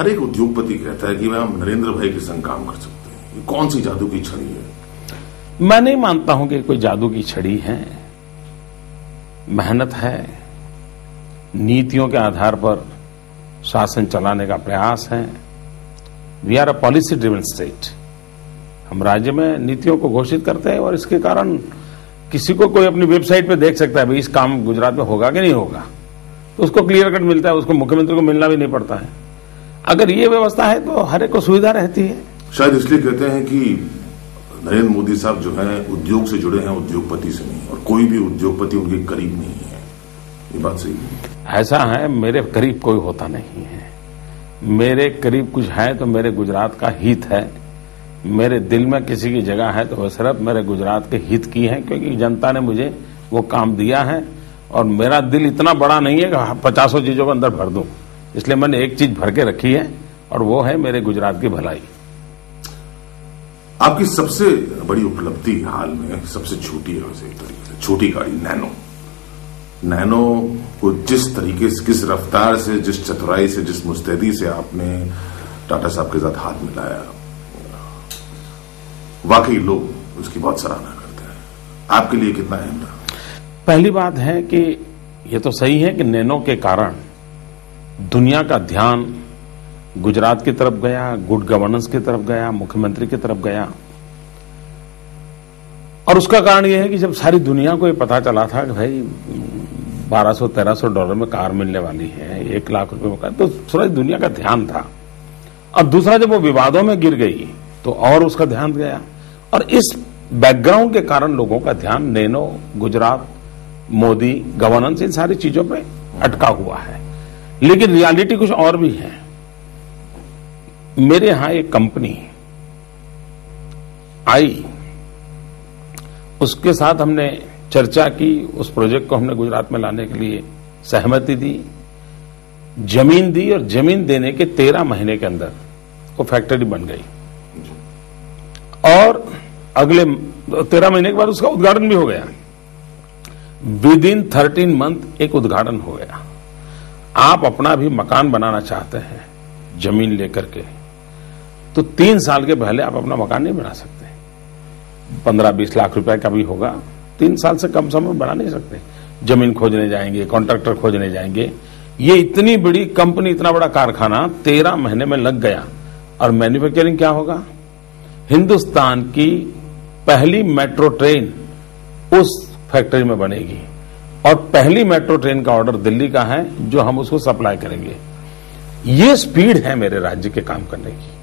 हर एक उद्योगपति कहता है कि मैं हम नरेंद्र भाई के संग काम कर सकते हैं। ये कौन सी जादू की छड़ी है? मैं नहीं मानता हूं कि कोई जादू की छड़ी है। मेहनत है, नीतियों के आधार पर शासन चलाने का प्रयास है। We are a policy driven state. हम राज्य में नीतियों को घोषित करते हैं और इसके कारण किसी को कोई अपनी वेबसाइट पे देख सकता है भाई इस काम गुजरात में होगा कि नहीं होगा, तो उसको क्लियर कट मिलता है, उसको मुख्यमंत्री को मिलना भी नहीं पड़ता है। अगर ये व्यवस्था है तो हर एक को सुविधा रहती है। शायद इसलिए कहते हैं कि नरेंद्र मोदी साहब जो हैं उद्योग से जुड़े हैं, उद्योगपति से नहीं, और कोई भी उद्योगपति उनके करीब नहीं है। ये बात सही है? ऐसा है, मेरे करीब कोई होता नहीं है। मेरे करीब कुछ है तो मेरे गुजरात का हित है। मेरे दिल में किसी की जगह है तो वो सिर्फ मेरे गुजरात के हित की है, क्योंकि जनता ने मुझे वो काम दिया है और मेरा दिल इतना बड़ा नहीं है कि 50 चीजों को अंदर भर दूं। इसलिए मैंने एक चीज भर के रखी है और वो है मेरे गुजरात की भलाई। आपकी सबसे बड़ी उपलब्धि हाल में सबसे छोटी है, वैसे एक तरीके से छोटी गाड़ी नैनो को जिस तरीके से, किस रफ्तार से, जिस चतुराई से, जिस मुस्तैदी से आपने टाटा साहब के साथ हाथ मिलाया, वाकई लोग उसकी बहुत सराहना करते हैं। आपके लिए कितना अहम रहा? पहली बात है कि ये तो सही है कि नैनो के कारण दुनिया का ध्यान गुजरात की तरफ गया, गुड गवर्नेंस की तरफ गया, मुख्यमंत्री की तरफ गया। और उसका कारण यह है कि जब सारी दुनिया को ये पता चला था कि भाई $1200-1300 में कार मिलने वाली है, 1 लाख रुपए में कार, तो सारी दुनिया का ध्यान था। और दूसरा, जब वो विवादों में गिर गई तो और उसका ध्यान गया। और इस बैकग्राउंड के कारण लोगों का ध्यान नैनो, गुजरात, मोदी, गवर्नेंस, इन सारी चीजों पे अटका हुआ है। लेकिन रियलिटी कुछ और भी है। मेरे यहां एक कंपनी आई, उसके साथ हमने चर्चा की, उस प्रोजेक्ट को हमने गुजरात में लाने के लिए सहमति दी, जमीन दी, और जमीन देने के 13 महीने के अंदर वो फैक्ट्री बन गई। और अगले 13 महीने के बाद उसका उद्घाटन भी हो गया। विद इन 13 मंथ एक उद्घाटन हो गया। आप अपना भी मकान बनाना चाहते हैं जमीन लेकर के, तो 3 साल के पहले आप अपना मकान नहीं बना सकते। 15-20 लाख रुपए का भी होगा, 3 साल से कम समय बना नहीं सकते। जमीन खोजने जाएंगे, कॉन्ट्रैक्टर खोजने जाएंगे। ये इतनी बड़ी कंपनी, इतना बड़ा कारखाना 13 महीने में लग गया। और मैन्युफैक्चरिंग क्या होगा? हिंदुस्तान की पहली मेट्रो ट्रेन उस फैक्ट्री में बनेगी और पहली मेट्रो ट्रेन का ऑर्डर दिल्ली का है, जो हम उसको सप्लाई करेंगे। ये स्पीड है मेरे राज्य के काम करने की।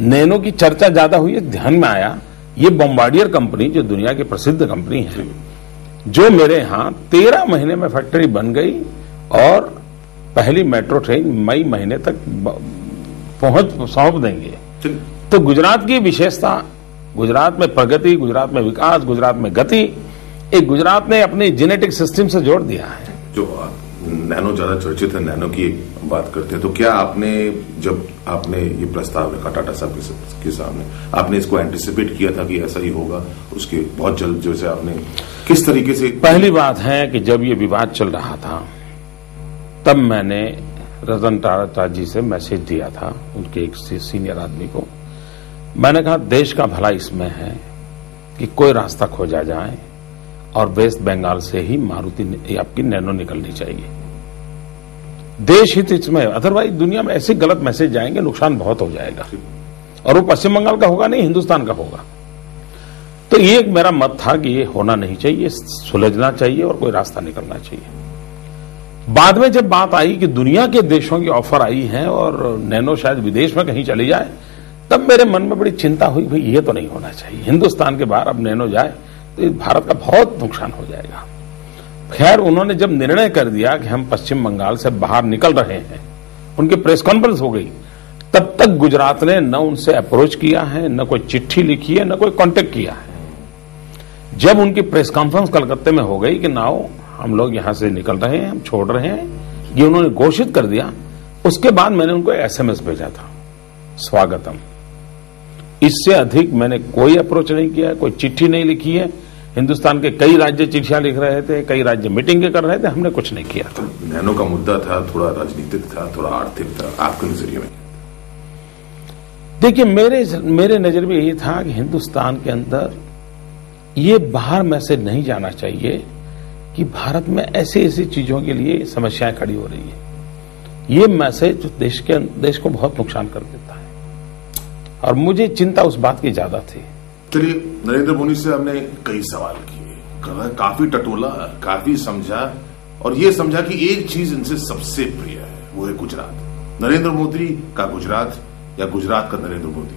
नैनो की चर्चा ज्यादा हुई है, ध्यान में आया ये बॉम्बार्डियर कंपनी, जो दुनिया की प्रसिद्ध कंपनी है, जो मेरे यहां 13 महीने में फैक्ट्री बन गई और पहली मेट्रो ट्रेन मई महीने तक सौंप देंगे। तो गुजरात की विशेषता, गुजरात में प्रगति, गुजरात में विकास, गुजरात में गति, एक गुजरात ने अपनी जेनेटिक सिस्टम से जोड़ दिया है। जो नैनो ज्यादा चर्चित है, नैनो की बात करते हैं, तो क्या आपने, जब आपने ये प्रस्ताव रखा टाटा साहब के सामने, आपने इसको एंटिसिपेट किया था कि ऐसा ही होगा? उसके बहुत जल्द जैसे आपने किस तरीके से? पहली बात है कि जब ये विवाद चल रहा था तब मैंने रतन टाटा जी से मैसेज दिया था, उनके एक सीनियर आदमी को। मैंने कहा देश का भला इसमें है कि कोई रास्ता खोजा जाए और वेस्ट बंगाल से ही मारुति आपकी नैनो निकलनी चाहिए। देश हित इसमें, अदरवाइज दुनिया में ऐसे गलत मैसेज जाएंगे, नुकसान बहुत हो जाएगा। और वो पश्चिम बंगाल का होगा नहीं, हिंदुस्तान का होगा। तो ये एक मेरा मत था कि ये होना नहीं चाहिए, सुलझना चाहिए और कोई रास्ता निकलना चाहिए। बाद में जब बात आई कि दुनिया के देशों की ऑफर आई है और नैनो शायद विदेश में कहीं चली जाए, तब मेरे मन में बड़ी चिंता हुई, भाई ये तो नहीं होना चाहिए। हिंदुस्तान के बाहर अब नैनो जाए तो भारत का बहुत नुकसान हो जाएगा। खैर, उन्होंने जब निर्णय कर दिया कि हम पश्चिम बंगाल से बाहर निकल रहे हैं, उनकी प्रेस कॉन्फ्रेंस हो गई, तब तक गुजरात ने न उनसे अप्रोच किया है, न कोई चिट्ठी लिखी है, न कोई कांटेक्ट किया है। जब उनकी प्रेस कॉन्फ्रेंस कलकत्ते में हो गई कि नाओ हम लोग यहां से निकल रहे हैं, हम छोड़ रहे हैं, ये उन्होंने घोषित कर दिया, उसके बाद मैंने उनको SMS भेजा था, स्वागतम। इससे अधिक मैंने कोई अप्रोच नहीं किया, कोई चिट्ठी नहीं लिखी है। हिंदुस्तान के कई राज्य चिट्ठियां लिख रहे थे, कई राज्य मीटिंगें कर रहे थे, हमने कुछ नहीं किया था। नैनो का मुद्दा था, थोड़ा राजनीतिक था, थोड़ा आर्थिक था, आपके नजरिए में? देखिए, मेरे नजर में ये था कि हिंदुस्तान के अंदर ये बाहर मैसेज नहीं जाना चाहिए कि भारत में ऐसी ऐसी चीजों के लिए समस्याएं खड़ी हो रही है। ये मैसेज देश को बहुत नुकसान कर देता है और मुझे चिंता उस बात की ज्यादा थी। चलिए, नरेंद्र मोदी से हमने कई सवाल किए, काफी टटोला, काफी समझा और ये समझा कि एक चीज इनसे सबसे प्रिय है, वो है गुजरात। नरेंद्र मोदी का गुजरात या गुजरात का नरेंद्र मोदी।